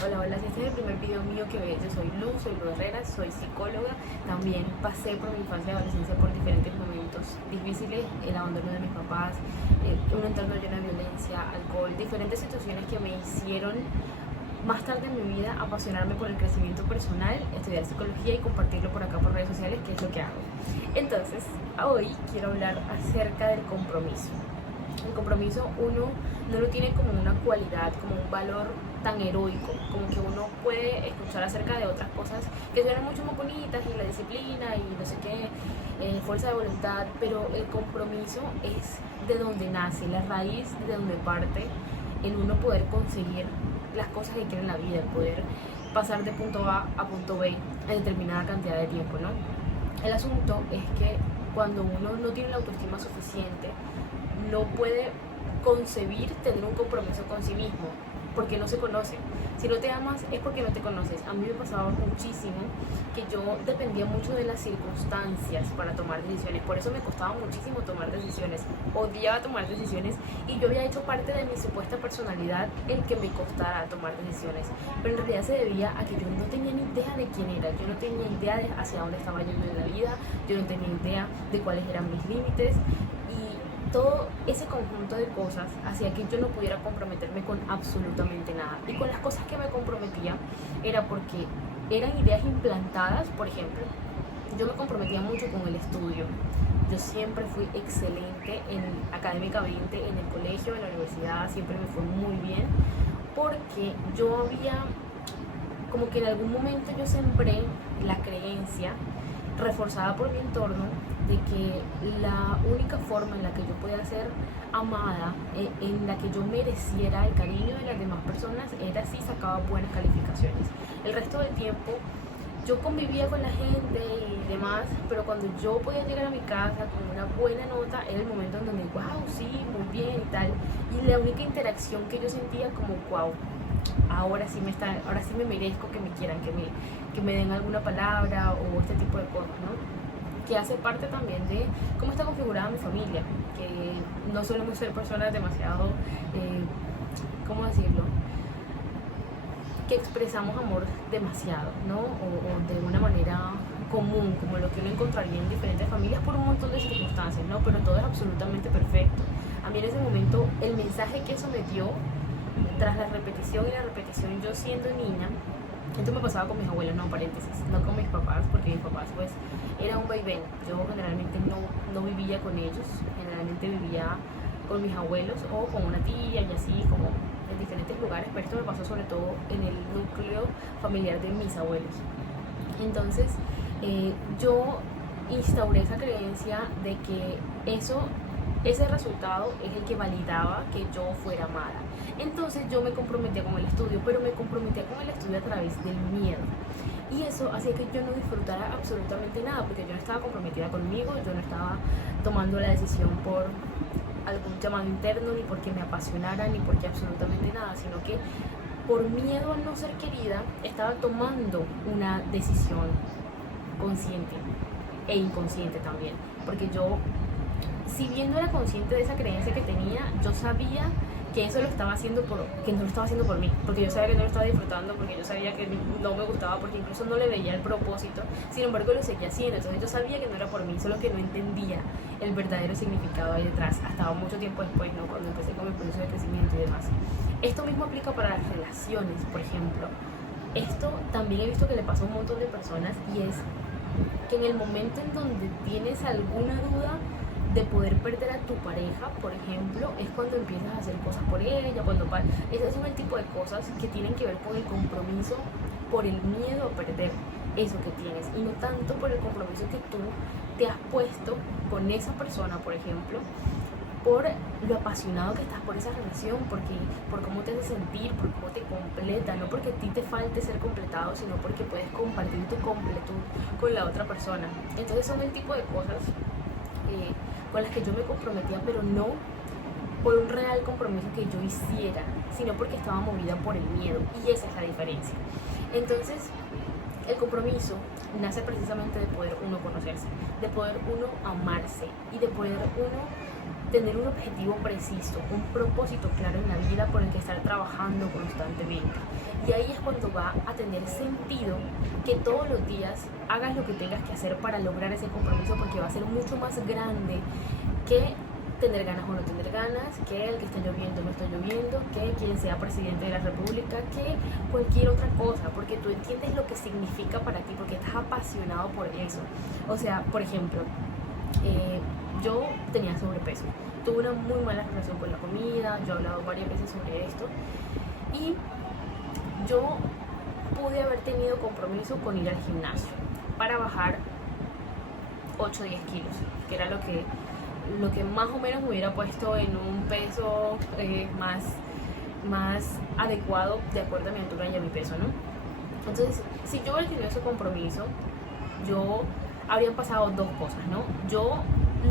Hola, hola, si este es el primer video mío que ves, yo soy Luz Herrera, soy psicóloga. También pasé por mi infancia y adolescencia por diferentes momentos difíciles, el abandono de mis papás, un entorno lleno de violencia, alcohol, diferentes situaciones que me hicieron más tarde en mi vida apasionarme por el crecimiento personal, estudiar psicología y compartirlo por acá por redes sociales, que es lo que hago. Entonces, hoy quiero hablar acerca del compromiso. El compromiso uno no lo tiene como una cualidad, como un valor tan heroico, como que uno puede escuchar acerca de otras cosas que suenan mucho más bonitas, y la disciplina y no sé qué, fuerza de voluntad, pero el compromiso es de donde nace, la raíz de donde parte el uno poder conseguir las cosas que quiere en la vida, el poder pasar de punto A a punto B en determinada cantidad de tiempo, ¿no? El asunto es que cuando uno no tiene la autoestima suficiente, no puede concebir tener un compromiso con sí mismo, porque no se conoce. Si no te amas es porque no te conoces. A mí me pasaba muchísimo que yo dependía mucho de las circunstancias para tomar decisiones, por eso me costaba muchísimo tomar decisiones, odiaba tomar decisiones, y yo había hecho parte de mi supuesta personalidad el que me costara tomar decisiones, pero en realidad se debía a que yo no tenía ni idea de quién era, yo no tenía idea de hacia dónde estaba yendo en la vida, yo no tenía idea de cuáles eran mis límites, y todo ese conjunto de cosas hacía que yo no pudiera comprometerme con absolutamente nada. Y con las cosas que me comprometía era porque eran ideas implantadas. Por ejemplo, yo me comprometía mucho con el estudio. Yo siempre fui excelente académicamente en el colegio, en la universidad, siempre me fue muy bien, porque yo había, como que en algún momento yo sembré la creencia reforzada por mi entorno de que la única forma en la que yo podía ser amada, en la que yo mereciera el cariño de las demás personas, era si sacaba buenas calificaciones. El resto del tiempo yo convivía con la gente y demás, pero cuando yo podía llegar a mi casa con una buena nota, era el momento en donde, wow, sí, muy bien y tal. Y la única interacción que yo sentía como, wow, ahora sí me merezco que me quieran, que me den alguna palabra o este tipo de cosas, ¿no? Que hace parte también de cómo está configurada mi familia, que no solemos ser personas demasiado, ¿cómo decirlo?, que expresamos amor demasiado, ¿no? O de una manera común, como lo que uno encontraría en diferentes familias por un montón de circunstancias, ¿no? Pero todo es absolutamente perfecto. A mí en ese momento el mensaje que eso me dio, tras la repetición y la repetición, yo siendo niña, esto me pasaba con mis abuelos, no, paréntesis, no con mis papás, porque mis papás pues era un vaivén. Yo generalmente no vivía con ellos, generalmente vivía con mis abuelos o con una tía y así, como en diferentes lugares, pero esto me pasó sobre todo en el núcleo familiar de mis abuelos. Entonces yo instauré esa creencia de que ese resultado es el que validaba que yo fuera amada. Entonces yo me comprometía con el estudio, pero me comprometía con el estudio a través del miedo. Y eso hacía que yo no disfrutara absolutamente nada, porque yo no estaba comprometida conmigo, yo no estaba tomando la decisión por algún llamado interno, ni porque me apasionara, ni porque absolutamente nada, sino que por miedo a no ser querida, estaba tomando una decisión consciente e inconsciente también, porque yo, si bien no era consciente de esa creencia que tenía, yo sabía que eso lo estaba haciendo que no lo estaba haciendo por mí, porque yo sabía que no lo estaba disfrutando, porque yo sabía que no me gustaba, porque incluso no le veía el propósito. Sin embargo lo seguía haciendo. Entonces yo sabía que no era por mí, solo que no entendía el verdadero significado ahí detrás hasta mucho tiempo después, ¿no?, cuando empecé con mi proceso de crecimiento y demás. Esto mismo aplica para las relaciones, por ejemplo. Esto también he visto que le pasa a un montón de personas, y es que en el momento en donde tienes alguna duda de poder perder a tu pareja, por ejemplo, es cuando empiezas a hacer cosas por ella, ese son el tipo de cosas que tienen que ver con el compromiso, por el miedo a perder eso que tienes, y no tanto por el compromiso que tú te has puesto con esa persona, por ejemplo, por lo apasionado que estás por esa relación, por cómo te hace sentir, por cómo te completa, no porque a ti te falte ser completado, sino porque puedes compartir tu completud con la otra persona. Entonces son el tipo de cosas con las que yo me comprometía, pero no por un real compromiso que yo hiciera, sino porque estaba movida por el miedo, y esa es la diferencia. Entonces el compromiso nace precisamente de poder uno conocerse, de poder uno amarse y de poder uno tener un objetivo preciso, un propósito claro en la vida por el que estar trabajando constantemente. Y ahí es cuando va a tener sentido que todos los días hagas lo que tengas que hacer para lograr ese compromiso, porque va a ser mucho más grande que tener ganas o no tener ganas, que el que está lloviendo o no está lloviendo, que quien sea presidente de la república, que cualquier otra cosa, porque tú entiendes lo que significa para ti, porque estás apasionado por eso. O sea, por ejemplo, yo tenía sobrepeso, tuve una muy mala relación con la comida, yo he hablado varias veces sobre esto, y yo pude haber tenido compromiso con ir al gimnasio para bajar 8 o 10 kilos, que era lo que más o menos me hubiera puesto en un peso más adecuado de acuerdo a mi altura y a mi peso, ¿no? Entonces, si yo hubiera tenido ese compromiso, habrían pasado dos cosas, ¿no?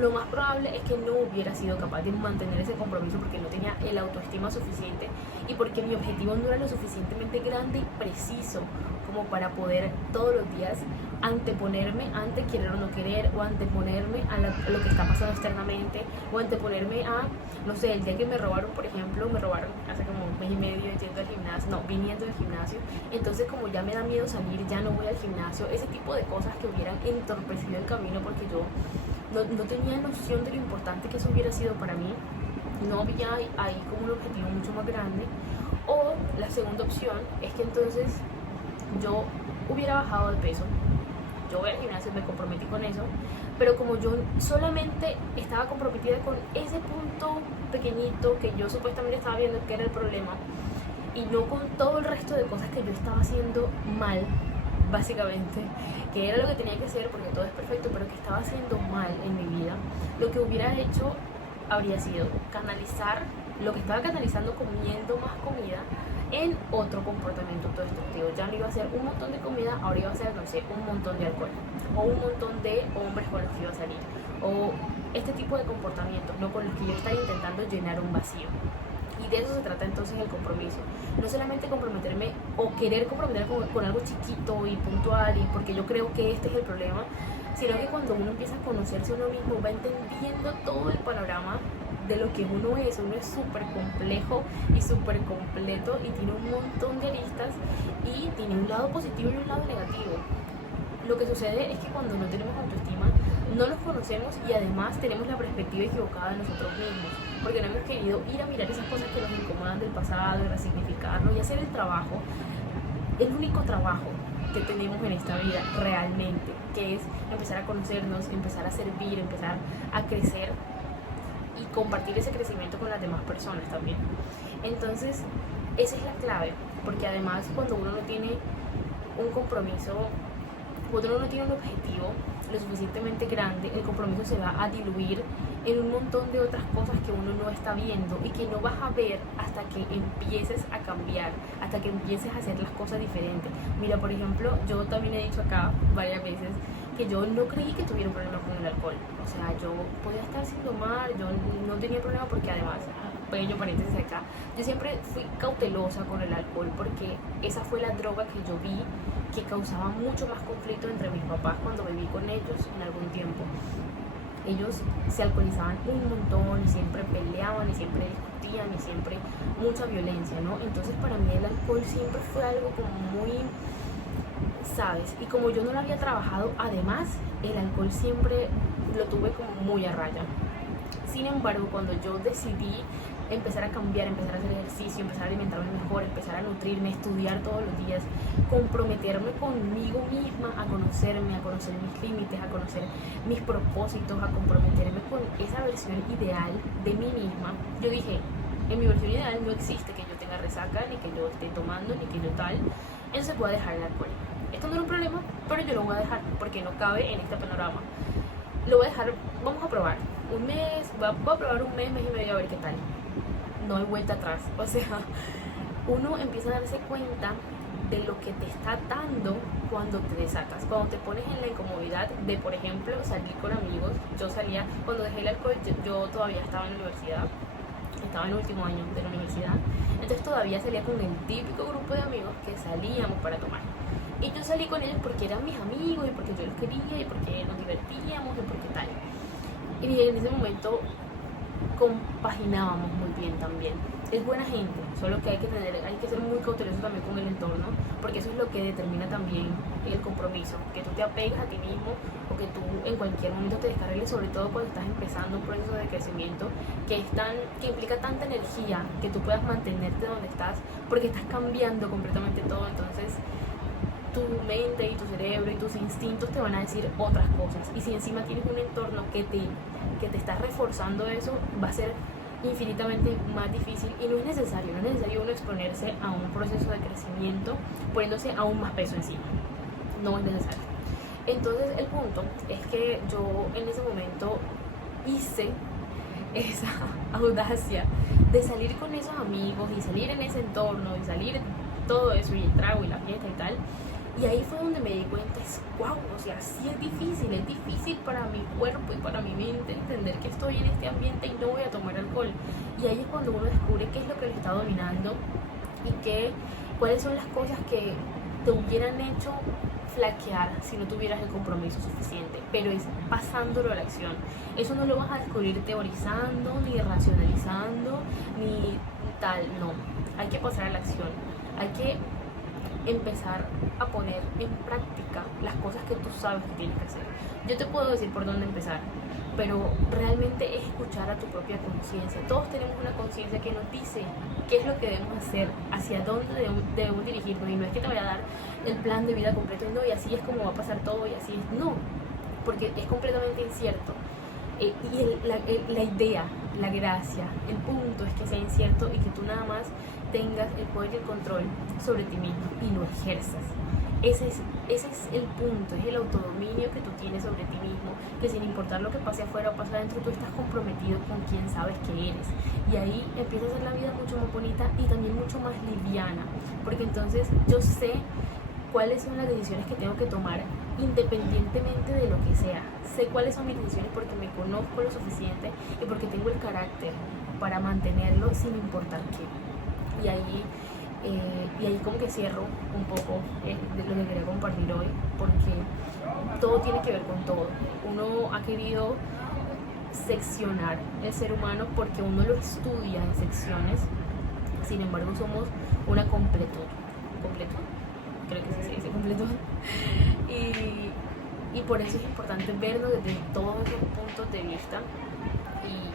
Lo más probable es que no hubiera sido capaz de mantener ese compromiso porque no tenía el autoestima suficiente y porque mi objetivo no era lo suficientemente grande y preciso como para poder todos los días anteponerme ante querer o no querer, o anteponerme a lo que está pasando externamente, o anteponerme a, no sé, el día que me robaron, por ejemplo, me robaron hace como un mes y medio viniendo del gimnasio, entonces como ya me da miedo salir, ya no voy al gimnasio, ese tipo de cosas que hubieran entorpecido el camino porque yo no tenía noción de lo importante que eso hubiera sido para mí, no había ahí como un objetivo mucho más grande. O la segunda opción es que entonces yo hubiera bajado de peso, yo voy al gimnasio, me comprometí con eso, pero como yo solamente estaba comprometida con ese punto pequeñito que yo supuestamente estaba viendo que era el problema, y no con todo el resto de cosas que yo estaba haciendo mal, básicamente, que era lo que tenía que hacer porque todo es perfecto, pero que estaba haciendo mal en mi vida, lo que hubiera hecho habría sido canalizar lo que estaba canalizando comiendo más comida en otro comportamiento autodestructivo. Ya no iba a ser un montón de comida, ahora iba a ser, no sé, un montón de alcohol, o un montón de hombres con los que iba a salir, o este tipo de comportamientos, ¿no? Con los que yo estaba intentando llenar un vacío. Y de eso se trata entonces el compromiso. No solamente comprometerme o querer comprometerme con algo chiquito y puntual, y porque yo creo que este es el problema, sino que cuando uno empieza a conocerse a uno mismo, va entendiendo todo el panorama de lo que uno es súper complejo y súper completo y tiene un montón de aristas y tiene un lado positivo y un lado negativo. Lo que sucede es que cuando no tenemos autoestima, no nos conocemos y además tenemos la perspectiva equivocada de nosotros mismos, porque no hemos querido ir a mirar esas cosas que nos incomodan del pasado y resignificarlo y hacer el trabajo, el único trabajo que tenemos en esta vida realmente, que es empezar a conocernos, empezar a servir, empezar a crecer y compartir ese crecimiento con las demás personas también. Entonces, esa es la clave, porque además cuando uno no tiene un compromiso, cuando uno no tiene un objetivo lo suficientemente grande, el compromiso se va a diluir en un montón de otras cosas que uno no está viendo y que no vas a ver hasta que empieces a cambiar, hasta que empieces a hacer las cosas diferentes. Mira, por ejemplo, yo también he dicho acá varias veces que yo no creí que tuviera un problema con el alcohol. O sea, yo podía estar sin tomar, yo no tenía problema porque además, pequeño paréntesis acá, yo siempre fui cautelosa con el alcohol porque esa fue la droga que yo vi que causaba mucho más conflicto entre mis papás cuando viví con ellos en algún tiempo. Ellos se alcoholizaban un montón y siempre peleaban y siempre discutían y siempre mucha violencia, ¿no? Entonces para mí el alcohol siempre fue algo como muy, ¿sabes? Y como yo no lo había trabajado, además el alcohol siempre lo tuve como muy a raya. Sin embargo, cuando yo decidí empezar a cambiar, empezar a hacer ejercicio, empezar a alimentarme mejor, empezar a nutrirme, estudiar todos los días, comprometerme conmigo misma, a conocer mis límites, a conocer mis propósitos, a comprometerme con esa versión ideal de mí misma, yo dije, en mi versión ideal no existe que yo tenga resaca, ni que yo esté tomando, ni que yo tal, entonces voy a dejar el alcohol. Esto no era un problema, pero yo lo voy a dejar porque no cabe en este panorama. Lo voy a dejar, vamos a probar un mes, voy a probar un mes y medio a ver qué tal. No hay vuelta atrás, o sea, uno empieza a darse cuenta de lo que te está dando cuando te desatas, cuando te pones en la incomodidad de, por ejemplo, salir con amigos. Yo salía, cuando dejé el alcohol, yo todavía estaba en la universidad, estaba en el último año de la universidad, entonces todavía salía con el típico grupo de amigos que salíamos para tomar. Y yo salí con ellos porque eran mis amigos y porque yo los quería y porque nos divertíamos y porque tal. Y en ese momento compaginábamos muy bien también. Es buena gente, solo que hay que ser muy cauteloso también con el entorno, porque eso es lo que determina también el compromiso, que tú te apegues a ti mismo o que tú en cualquier momento te descargues, sobre todo cuando estás empezando un proceso de crecimiento que implica tanta energía, que tú puedas mantenerte donde estás, porque estás cambiando completamente todo. Entonces tu mente y tu cerebro y tus instintos te van a decir otras cosas, y si encima tienes un entorno que te está reforzando eso, va a ser infinitamente más difícil, y no es necesario uno exponerse a un proceso de crecimiento poniéndose aún más peso encima, no es necesario. Entonces el punto es que yo en ese momento hice esa audacia de salir con esos amigos y salir en ese entorno y salir todo eso, y el trago y la fiesta y tal. Y ahí fue donde me di cuenta, wow, o sea, sí es difícil para mi cuerpo y para mi mente entender que estoy en este ambiente y no voy a tomar alcohol. Y ahí es cuando uno descubre qué es lo que le está dominando y cuáles son las cosas que te hubieran hecho flaquear si no tuvieras el compromiso suficiente, pero es pasándolo a la acción. Eso no lo vas a descubrir teorizando, ni racionalizando, ni tal, no. Hay que pasar a la acción, hay que empezar a poner en práctica las cosas que tú sabes que tienes que hacer. Yo te puedo decir por dónde empezar, pero realmente es escuchar a tu propia conciencia. Todos tenemos una conciencia que nos dice qué es lo que debemos hacer, hacia dónde debemos dirigirnos, y no es que te vaya a dar el plan de vida completo y no, y así es como va a pasar todo y así es, no, porque es completamente incierto. La idea, la gracia, el punto es que sea incierto y que tú nada más tengas el poder y el control sobre ti mismo y lo ejerzas. Ese es el punto, es el autodominio que tú tienes sobre ti mismo, que sin importar lo que pase afuera o pase adentro, tú estás comprometido con quien sabes que eres. Y ahí empieza a ser la vida mucho más bonita y también mucho más liviana, porque entonces yo sé cuáles son las decisiones que tengo que tomar independientemente de lo que sea. Sé cuáles son mis decisiones porque me conozco lo suficiente y porque tengo el carácter para mantenerlo sin importar qué. Y ahí como que cierro un poco de lo que quería compartir hoy, porque todo tiene que ver con todo. Uno ha querido seccionar el ser humano porque uno lo estudia en secciones, sin embargo somos una completud. Creo que sí se dice completud. Y por eso es importante verlo desde todos esos puntos de vista,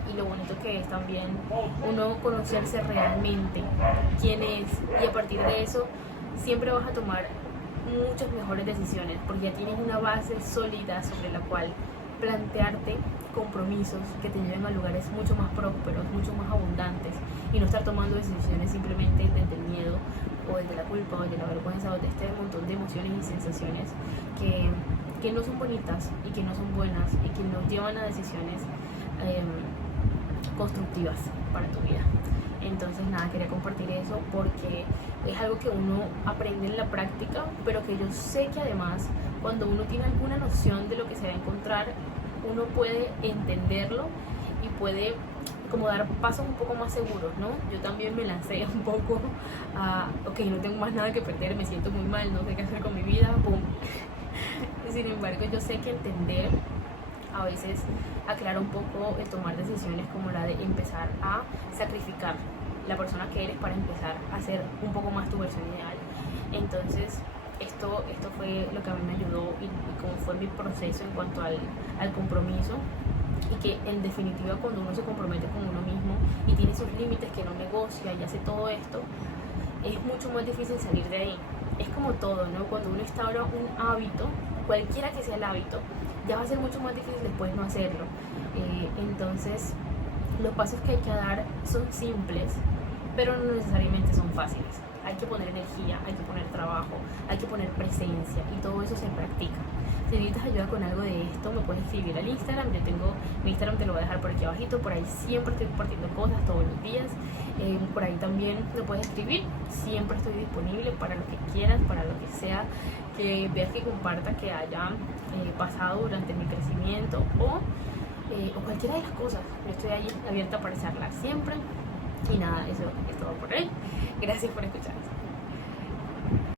y lo bonito que es también uno conocerse realmente quién es, y a partir de eso siempre vas a tomar muchas mejores decisiones porque ya tienes una base sólida sobre la cual plantearte compromisos que te lleven a lugares mucho más prósperos, mucho más abundantes, y no estar tomando decisiones simplemente desde el miedo o desde la culpa o desde la vergüenza o desde este montón de emociones y sensaciones que no son bonitas y que no son buenas y que nos llevan a decisiones constructivas para tu vida. Entonces nada, quería compartir eso porque es algo que uno aprende en la práctica, pero que yo sé que además cuando uno tiene alguna noción de lo que se va a encontrar, uno puede entenderlo y puede como dar pasos un poco más seguros, ¿no? Yo también me lancé un poco a, ok, no tengo más nada que perder, me siento muy mal, no sé qué hacer con mi vida, ¡pum! Sin embargo, yo sé que entender a veces aclara un poco el tomar decisiones como la de empezar a sacrificar la persona que eres para empezar a ser un poco más tu versión ideal. Entonces esto fue lo que a mí me ayudó y cómo fue mi proceso en cuanto al compromiso, y que en definitiva cuando uno se compromete con uno mismo y tiene sus límites que no negocia y hace todo esto, es mucho más difícil salir de ahí. Es como todo, ¿no? Cuando uno instaura un hábito, cualquiera que sea el hábito, ya va a ser mucho más difícil después no hacerlo. Entonces los pasos que hay que dar son simples, pero no necesariamente son fáciles. Hay que poner energía, hay que poner trabajo, hay que poner presencia, y todo eso se practica. Si necesitas ayuda con algo de esto, me puedes escribir al Instagram. Yo tengo mi Instagram, te lo voy a dejar por aquí abajito. Por ahí siempre estoy compartiendo cosas todos los días. Por ahí también me puedes escribir. Siempre estoy disponible para lo que quieras, para lo que sea que veas que comparta, que haya pasado durante mi crecimiento o cualquiera de las cosas. Yo estoy ahí abierta para charlar siempre. Y nada, eso es todo por hoy. Gracias por escuchar.